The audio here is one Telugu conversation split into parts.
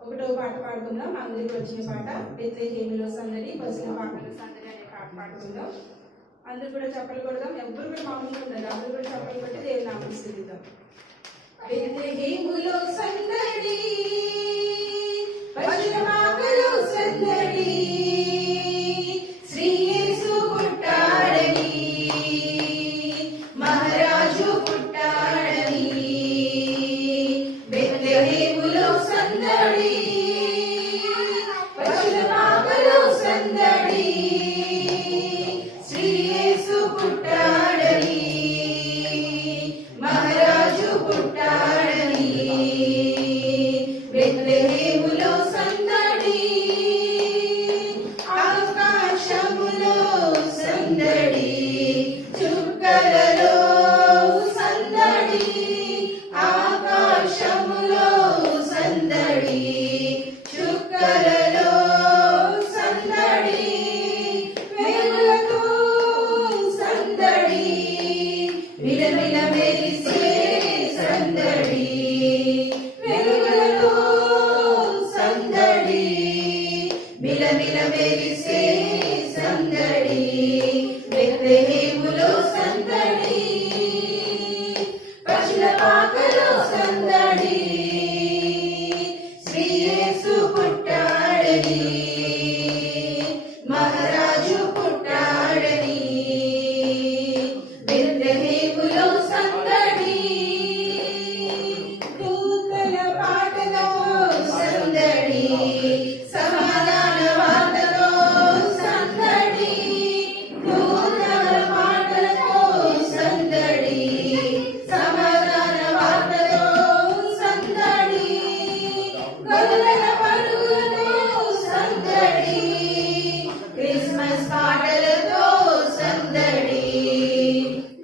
ఒకటో పాట పాడుకుందాం. అందరికి వచ్చిన పాట బెత్లెహేములో సందడి పసిన పాటలు సందడి అనే పాట పాడుకుందాం. అందరూ కూడా చప్పలు కొడదాం. ఎవ్వరు కూడా మామూలుగా ఉండాలి. అందరూ కూడా చప్పలు కొట్టి దేవుని నామం స్తుతిద్దాం. బెత్లెహేములో సందడి పసిన పాటలు సందడి శ్రీ యేసు పుట్టాడని మహారాజు పుట్టాడని బెత్లెహేములో సందడి పసిన పాటలు సందడి శ్రీ యేసు పుట్టాడని మహారాజు పుట్టాడని బెత్లెహేములో సందడి ఆకాశములో సందడి చుక్కలలో సందడి ఆకాశములో సందడి చుక్కలలో సందడి వెలుగులతో సందడి మిలమిల మెరిసే సందడి వెలుగులతో సందడి మిలమిల మెరిసే సందడి బెత్లెహేములో సందడి పశుల పాకలో సందడి శ్రీ యేసు పుట్టాడని మహారాజు పుట్టాడని బెత్లెహేములో సందడి దూతల పాటలో సందడి సమాధాన వార్తలో సందడి దూతల పాటలతో సందడి సమాధాన వార్తలో సందడి గొర్రెల పరుగులతో సందడి క్రిస్మస్ పాటలతో సందడి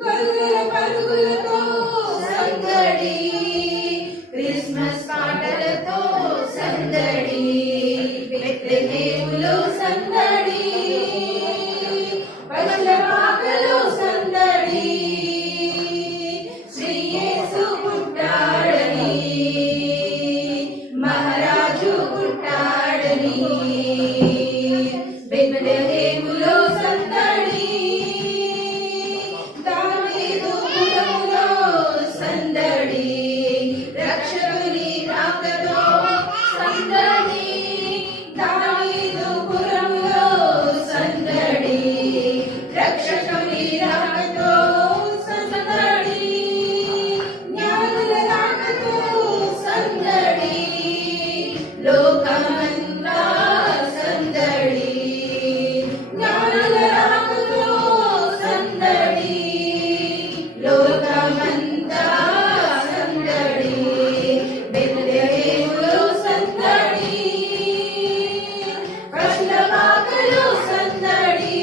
గొర్రెల పరుగులతో సందడి క్రిస్మస్ పాటలతో సందడి బెత్లెహేములో సందడి పశుల పాకలో సందడి శ్రీ యేసు పుట్టాడని మహారాజు పుట్టాడని బెత్లెహేములో సందడి దావీదు పురములో సందడి రక్షకుని రాకతో సందడి దావీదు పురములో సందడి రక్షకుని రాకతో సందడి జ్ఞానుల రాకతో సందడి లోకమంతా సందడి జ్ఞానుల రాకతో సందడి లోకమంతా సందడి బెత్లెహేములో సందడి పశుల పాకలో సందడి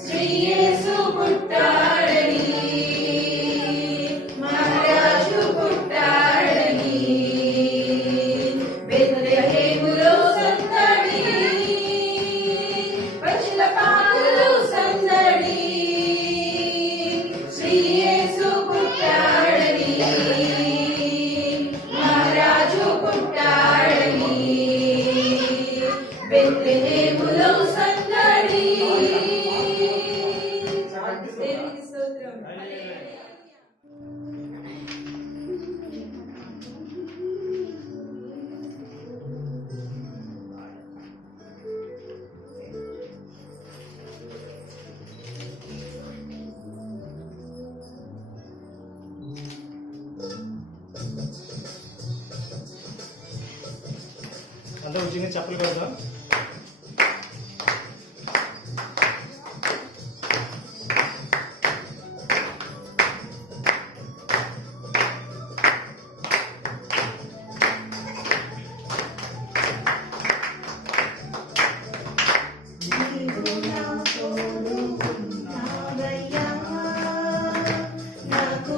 శ్రీ యేసు పుట్టాడని మహారాజు పుట్టాడని బెత్లెహేములో సందడి పశుల పాకలో సందడి శ్రీ యేసు పుట్టాడని మహారాజు పుట్టాడని బెత్లెహేములో సందడి. దేవునికి స్తోత్రం. అందరూ ఉచితంగా చెప్పలు కొడదాం. నాకు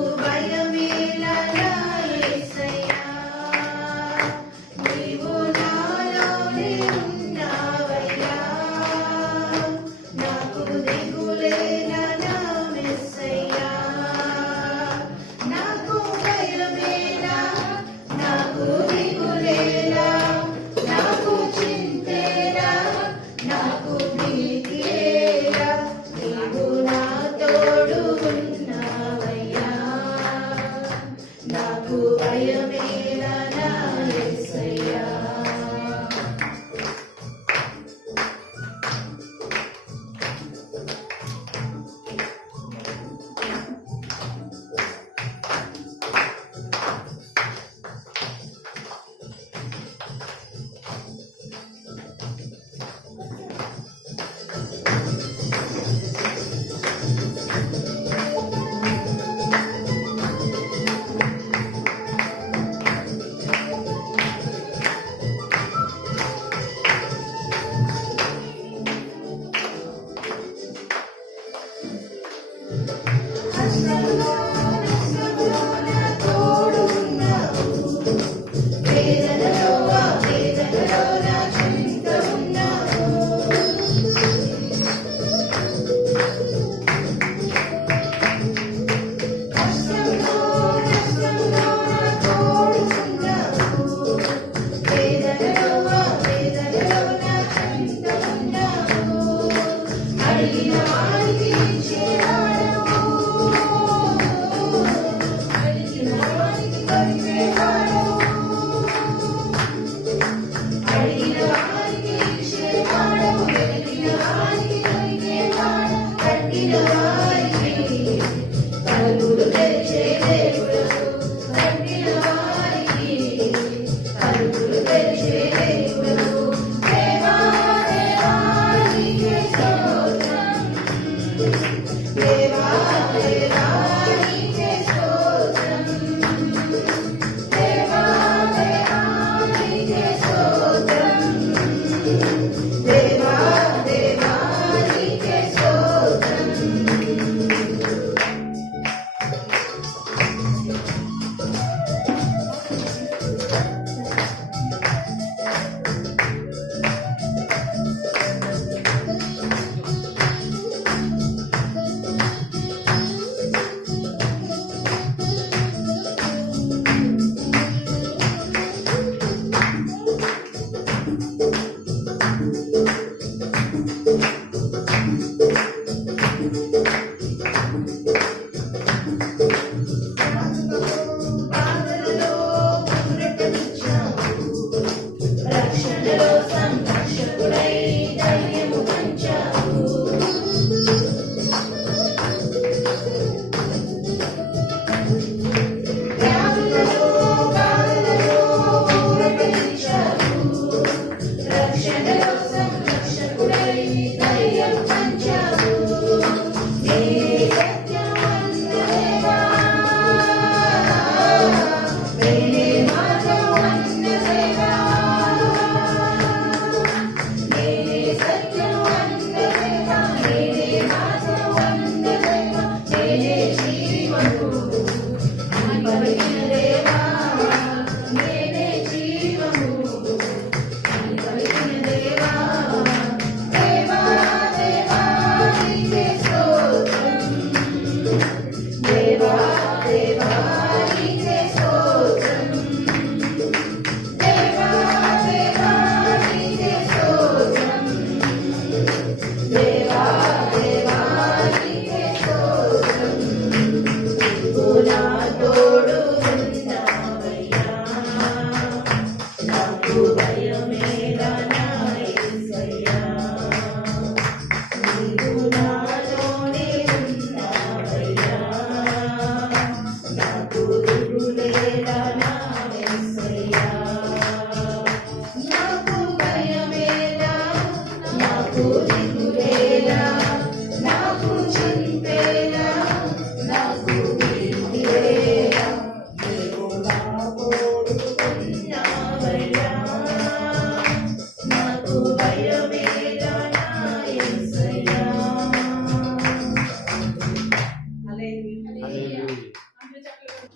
హల్లెలూయా.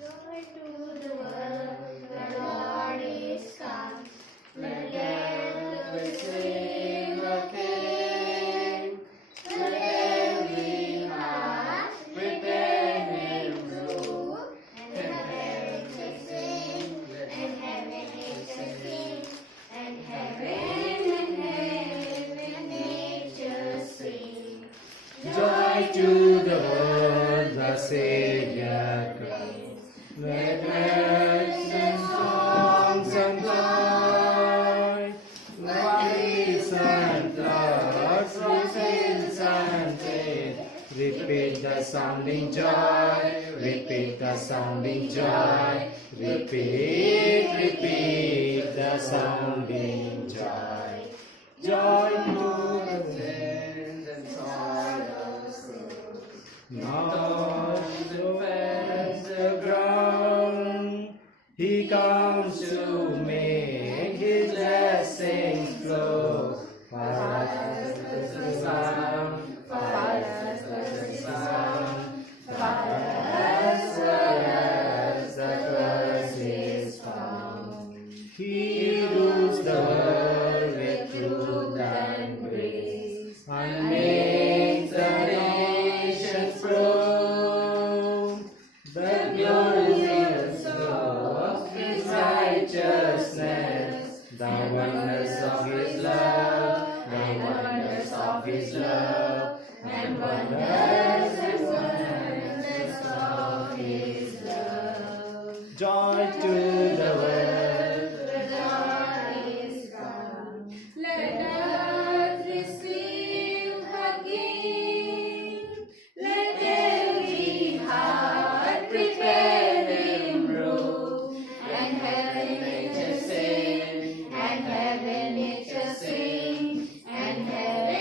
Joy to the world, the Lord is come. Let them sing the King. Let every heart prepare Him through. And heaven shall sing, and heaven shall sing, and heaven nature sing. Joy to the world, the Savior comes. Let earth and songs and joy, valleys and floods, hills and faith. Repeat the sounding joy, repeat the sounding joy, repeat the sounding joy. Joy to the saints and sorrows. Not the fence the ground, He comes to make His blessings flow. For us the sound, for us the sound, for us the cross is found. He rules the world with truth and grace, and makes the nations proud. The glorious of His righteousness, the wonders of His love, the wonders of His love, and wonders of His love. Joy to the world, The Lord is come. Let earth receive her King. Let every heart prepare Him room. And heaven nature sing, and heaven nature sing, and heaven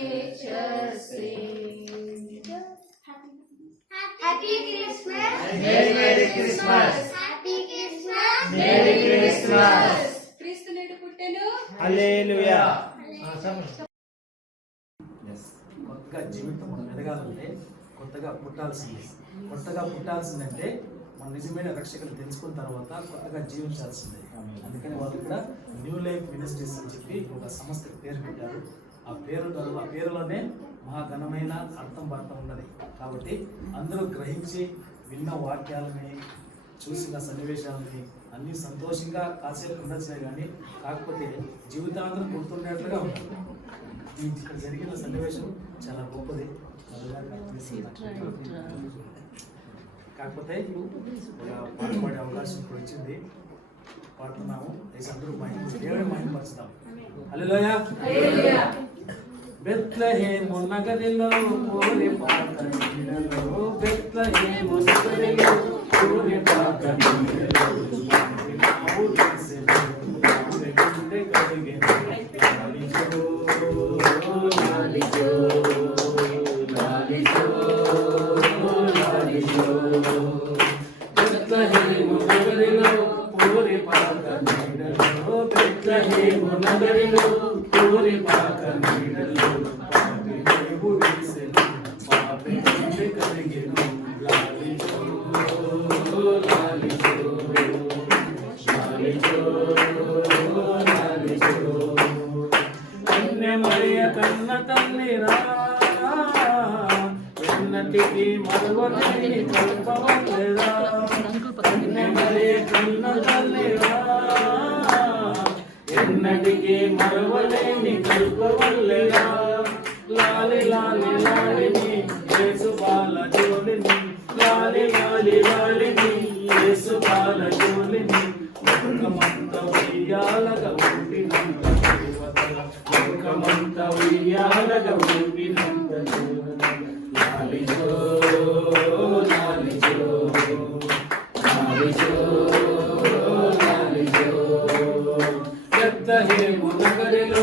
nature sing. Happy Christmas! Merry Christmas! Happy Christmas! Merry Christmas! క్రీస్తు నేడు పుట్టెను. హల్లెలూయా. కొత్తగా జీవితం మనం ఎదగాలంటే కొత్తగా పుట్టాల్సిందే. కొత్తగా పుట్టాల్సిందంటే మన నిజమైన రక్షకులు తెలుసుకున్న తర్వాత కొత్తగా జీవించాల్సిందే. అందుకని వాళ్ళు కూడా న్యూ లైఫ్ మినిస్ట్రీస్ అని చెప్పి ఒక సంస్థకి పేరు పెట్టారు. ఆ పేరులోనే మహాఘనమైన అర్థం భారతం ఉన్నది. కాబట్టి అందరూ గ్రహించి విన్న వాక్యాలని, చూసిన సన్నివేశాలని అన్నీ సంతోషంగా కాసేపు ఉండొచ్చే కానీ కాకపోతే జీవితాంతం గుర్తుండేట్లుగా ఉంటుంది. ఇక్కడ జరిగిన సన్నివేశం చాలా గొప్పది. కాకపోతే ఒక పాట పాడే అవకాశం ఇప్పుడు వచ్చింది, పాడుతున్నాము. అందరూ దేవుని మహిమపరుస్తాం. హల్లెలూయా. బెత్లెహేము నగరిలో కోరి పాట నీడలో, బెత్లెహేము నగరిలో కోరి పాట నీడలో, బెత్లెహేము నగరిలో కోరి పాట నీడలో, బెత్లెహేము నగరిలో కోరి పాట నీడలో, పాపి దేవుడిసెను, పాపి గుండె కలిగెను, లాలిజో లాలిజో లాలిజో లాలిజో. కన్య మరియ కన్న తల్లిరా, ఎన్నటికి మరువలేని కల్పవలేరా. కన్య మరియ కన్న తల్లిరా, ఎన్నటికి మరువలేని కల్పవలేరా. లాలి లాలి లాలిని యేసు బాల జోలిని, లాలి లాలి లాలిని యేసు బాల జోలిని, లోకమంత ఉయ్యాలగా ఊపినంత దేవతల, లోకమంత ఉయ్యాలగా ఊపినంత దేవతల. లాలిజో లాలిజో లాలిజో లాలిజో. బెత్లెహేము నగరిలో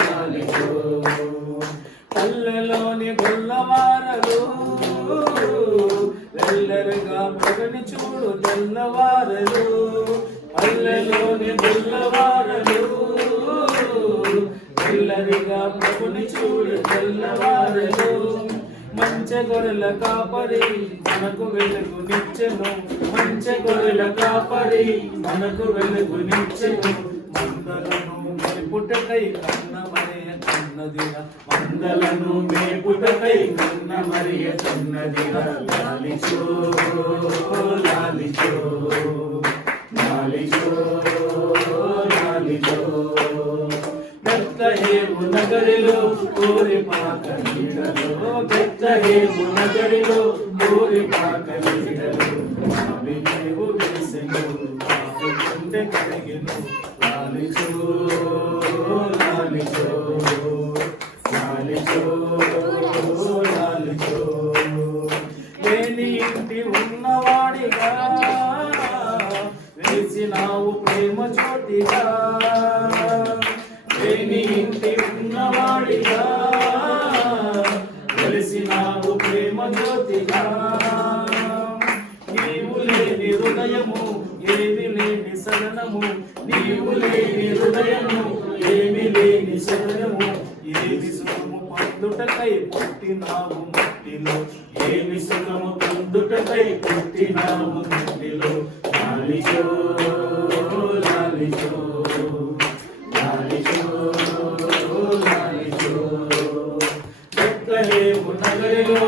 లాలిచో పల్లెలోని గొల్లవారలు వెల్లరుగా ప్రభుని చూడు తెల్లవారలు పల్లెలోని గొల్లవారలు వెల్లరిగా ప్రభుని చూడు తెల్లవారలు మంచి గొర్రెల కాపరి మనకు వెలుగు నిచ్చెను మంచి గొర్రెల కాపరి మనకు వెలుగు నిచ్చెను మందలను మేపుటకై కన్న మరియ కన్నదిర మందలను మేపుటకై కన్న మరియ కన్నదిర లాలిచో లాలిచో లాలిచో లాలిచో బెత్లెహేము నగరిలో ఊరి పాక నీడలో బెత్లెహేము నగరిలో ఊరి పాక నీడలో అభిషేకు వేసెను పాపి గుండె కరిగెను లాలిచో లాలిచో లాలిచో లాలిచో లేని ఇంటి ఉన్నవాడిగా వేసినావు ప్రేమ జ్యోతిగా లేని ఇంటి ఉన్నవాడిగా వెలిసినావు ప్రేమ జ్యోతిగా నీవు లేని హృదయము ఏమి లేని సదనము నీవు లేని హృదయము ఏమి లేని సదనము ఏమి సుఖము పొందుటకై పుట్టినావు మట్టిలో ఏమి సుఖము పొందుటకై పుట్టినావు మట్టిలో లాలిచో లాలిచో లాలిచో లాలిచో బెత్లెహేము నగరిలో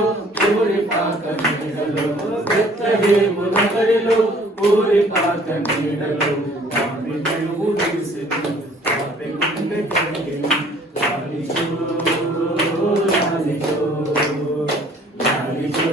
ఊరి పాక నీడలో బెత్లెహేము నగరిలో ఊరి పాక నీడలో పాపి వెలుగు వేసెను పాపి గుండె కరిగెను లాలిచో లాలిచో లాలిచో